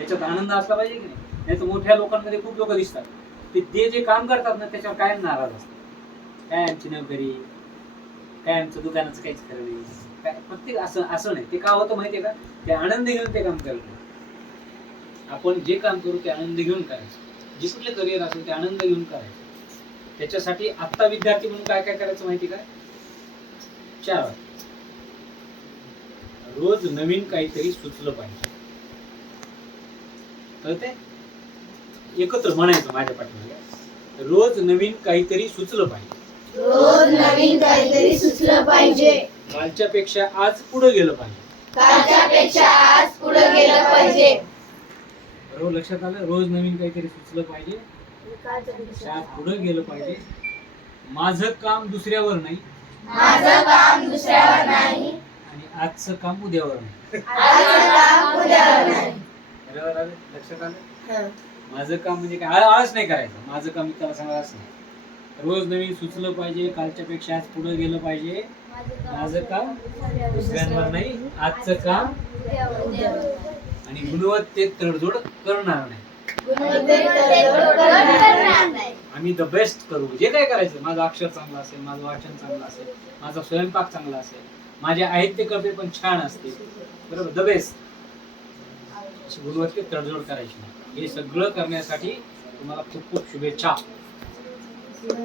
त्याच्यात आनंद असला पाहिजे की नाही तर मोठ्या लोकांमध्ये खूप लोक दिसतात ते जे काम करतात ना त्याच्यावर कायम नाराज असतात. काय आमची नोकरी, काय आमचं दुकानाचं काहीच खरं नाही, काय प्रत्येक असं नाही. ते का होतं माहितीये का, ते आनंद घेऊन ते काम करतात. आपण जे काम करू ते आनंद घेऊन करायचं, जे कुठले करिअर असेल ते आनंद घेऊन करायचं. त्याच्यासाठी आत्ता विद्यार्थी म्हणून काय काय करायचं माहिती का, 4 रोज नवीन काहीतरी सुचलं पाहिजे. कळते? एकत्र म्हणायचं माझ्या पाठीमागे, रोज नवीन काहीतरी सुचलं पाहिजे. रोज नवीन काहीतरी सुचलं पाहिजे. कालच्या पेक्षा आज पुढे गेलं पाहिजे. कालच्या पेक्षा आज पुढे गेलं पाहिजे. बरोबर लक्षात आलं? रोज नवीन काहीतरी सुचलं पाहिजे, आज पुढे गेलं पाहिजे. माझं काम दुसऱ्यावर नाही, माझं काम दुसऱ्यावर नाही, आणि आजचं काम उद्यावर नाही. आजचं काम उद्यावर नाही. बरोबर आलं? लक्षात आलं? माझं काम म्हणजे काय, आळस नाही करायचं. माझं काम त्याला सांगा असं नाही. रोज नवीन सुचलं पाहिजे, कालच्या पेक्षा आज पुढे गेलं पाहिजे. माझं काम दुसऱ्यांवर नाही, आजचं काम आणि गुणवत्तेत तडजोड करणार नाही. आम्ही द बेस्ट करू. जे काय करायचं, माझं अक्षर चांगलं असेल, माझं वाचन चांगलं असेल, माझा स्वयंपाक चांगला असेल, माझे आहेत ते कपडे पण छान असतील, बरोबर, द बेस्ट. गुणवत्तेत तडजोड करायची नाही. हे सगळं करण्यासाठी तुम्हाला खूप खूप शुभेच्छा.